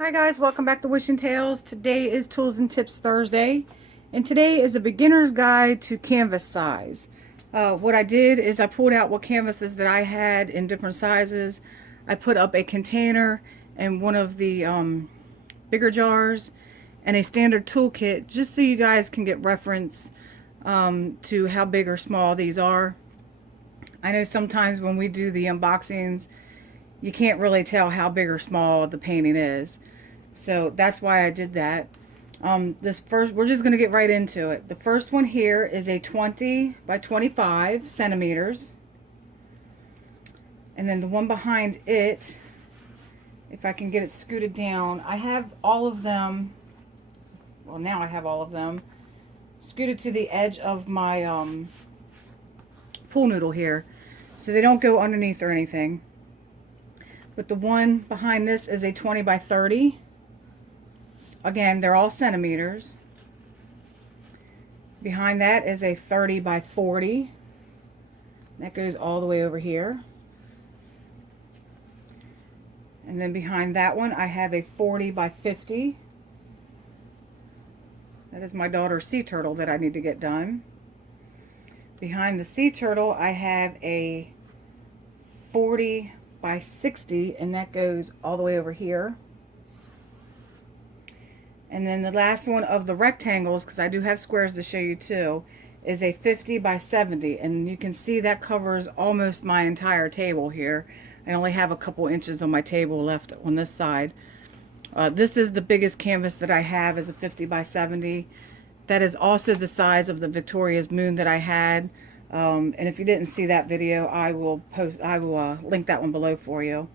Hi guys, welcome back to Wishing Tales. Today is Tools and Tips Thursday, and today is a beginner's guide to canvas size. What I did is I pulled out what canvases that I had in different sizes. I put up a container and one of the bigger jars and a standard toolkit just so you guys can get reference to how big or small these are. I know sometimes when we do the unboxings, you can't really tell how big or small the painting is. So that's why I did that. This first, we're just going to get right into it. The first one here is a 20 by 25 centimeters. And then the one behind it, if I can get it scooted down, I have all of them. Well, now I have all of them scooted to the edge of my pool noodle here, so they don't go underneath or anything. But the one behind this is a 20 by 30. Again, they're all centimeters. Behind that is a 30 by 40. That goes all the way over here. And then behind that one, I have a 40 by 50. That is my daughter's sea turtle that I need to get done. Behind the sea turtle, I have a 40 by 60, and that goes all the way over here. And then the last one of the rectangles, because I do have squares to show you too, is a 50 by 70. And you can see that covers almost my entire table here. I only have a couple inches on my table left on this side. This is the biggest canvas that I have, is a 50 by 70. That is also the size of the Victoria's Moon that I had. And if you didn't see that video, I will link that one below for you.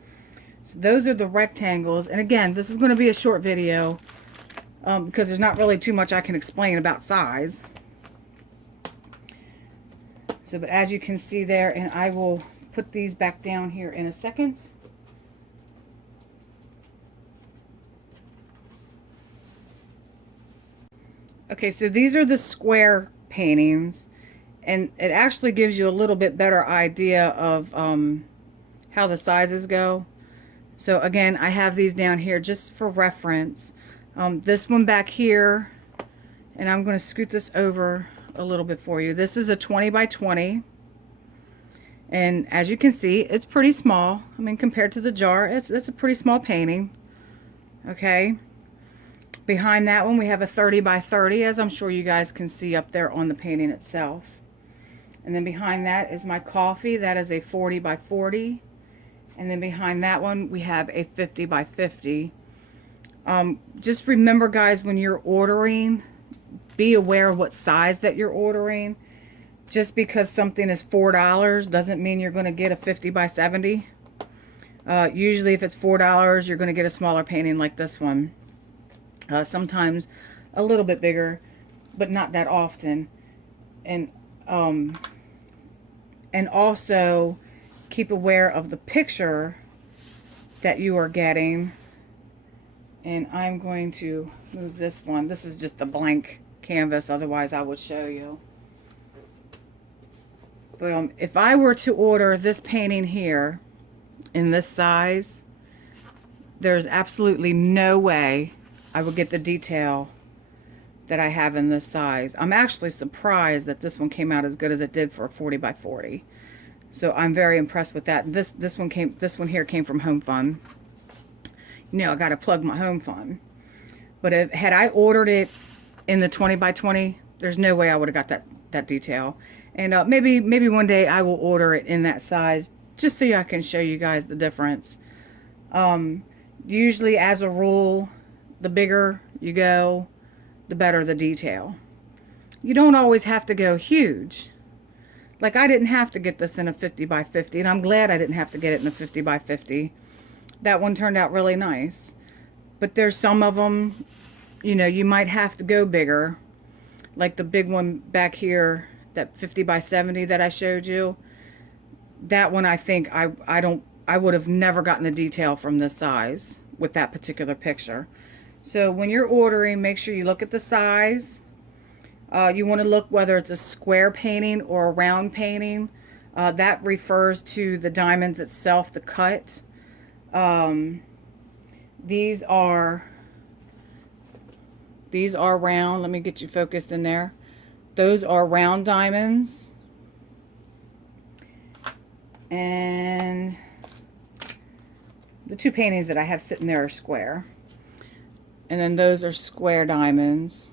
So those are the rectangles. And again, this is going to be a short video. Because there's not really too much I can explain about size. So, but as you can see there, and I will put these back down here in a second. Okay, so these are the square paintings, and it actually gives you a little bit better idea of how the sizes go. So again, I have these down here just for reference. This one back here, and I'm going to scoot this over a little bit for you. This is a 20 by 20, and as you can see, it's pretty small. I mean, compared to the jar, it's a pretty small painting. Okay. Behind that one, we have a 30 by 30, as I'm sure you guys can see up there on the painting itself. And then behind that is my coffee. That is a 40 by 40. And then behind that one, we have a 50 by 50. Just remember, guys, when you're ordering, be aware of what size that you're ordering. Just because something is $4 doesn't mean you're going to get a 50 by 70. Usually if it's $4, you're going to get a smaller painting like this one. Sometimes a little bit bigger, but not that often. And also keep aware of the picture that you are getting. And I'm going to move this one. This is just a blank canvas, otherwise I would show you. But if I were to order this painting here in this size, there's absolutely no way I would get the detail that I have in this size. I'm actually surprised that this one came out as good as it did for a 40 by 40. So I'm very impressed with that. This one here came from Home Fun. You know, I got to plug my Home Fun. But had I ordered it in the 20 by 20, there's no way I would have got that detail. And maybe one day I will order it in that size, just so I can show you guys the difference. Usually, as a rule, the bigger you go, the better the detail. You don't always have to go huge. Like, I didn't have to get this in a 50 by 50, and I'm glad I didn't have to get it in a 50 by 50. That one turned out really nice. But there's some of them, you know, you might have to go bigger. Like the big one back here, that 50 by 70 that I showed you. That one, I think I would have never gotten the detail from this size with that particular picture. So when you're ordering, make sure you look at the size. You want to look whether it's a square painting or a round painting. That refers to the diamonds itself, the cut. These are round. Let me get you focused in there. Those are round diamonds. And the two paintings that I have sitting there are square. And then those are square diamonds.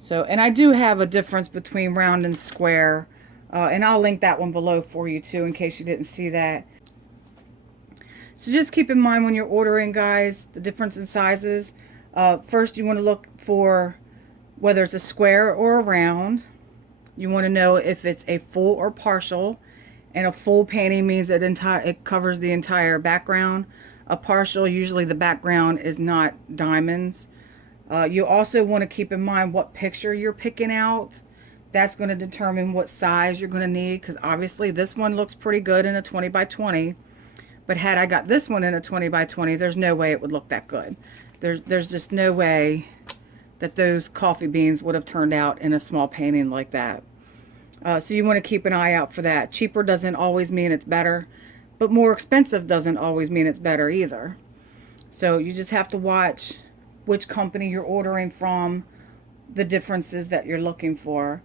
So, and I do have a difference between round and square. And I'll link that one below for you too, in case you didn't see that. So just keep in mind when you're ordering, guys, the difference in sizes. First, you want to look for whether it's a square or a round. You want to know if it's a full or partial. And a full painting means that it covers the entire background. A partial, usually the background is not diamonds. You also want to keep in mind what picture you're picking out. That's going to determine what size you're going to need, because obviously this one looks pretty good in a 20 by 20. But had I got this one in a 20 by 20, there's no way it would look that good. There's just no way that those coffee beans would have turned out in a small painting like that. So you want to keep an eye out for that. Cheaper doesn't always mean it's better, but more expensive doesn't always mean it's better either. So you just have to watch which company you're ordering from, the differences that you're looking for.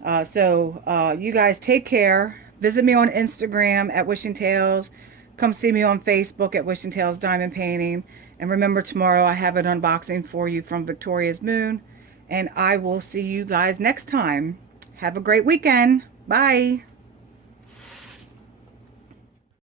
You guys take care. Visit me on Instagram at Wishing Tales. Come see me on Facebook at Wishing Tales Diamond Painting. And remember, tomorrow I have an unboxing for you from Victoria's Moon. And I will see you guys next time. Have a great weekend. Bye.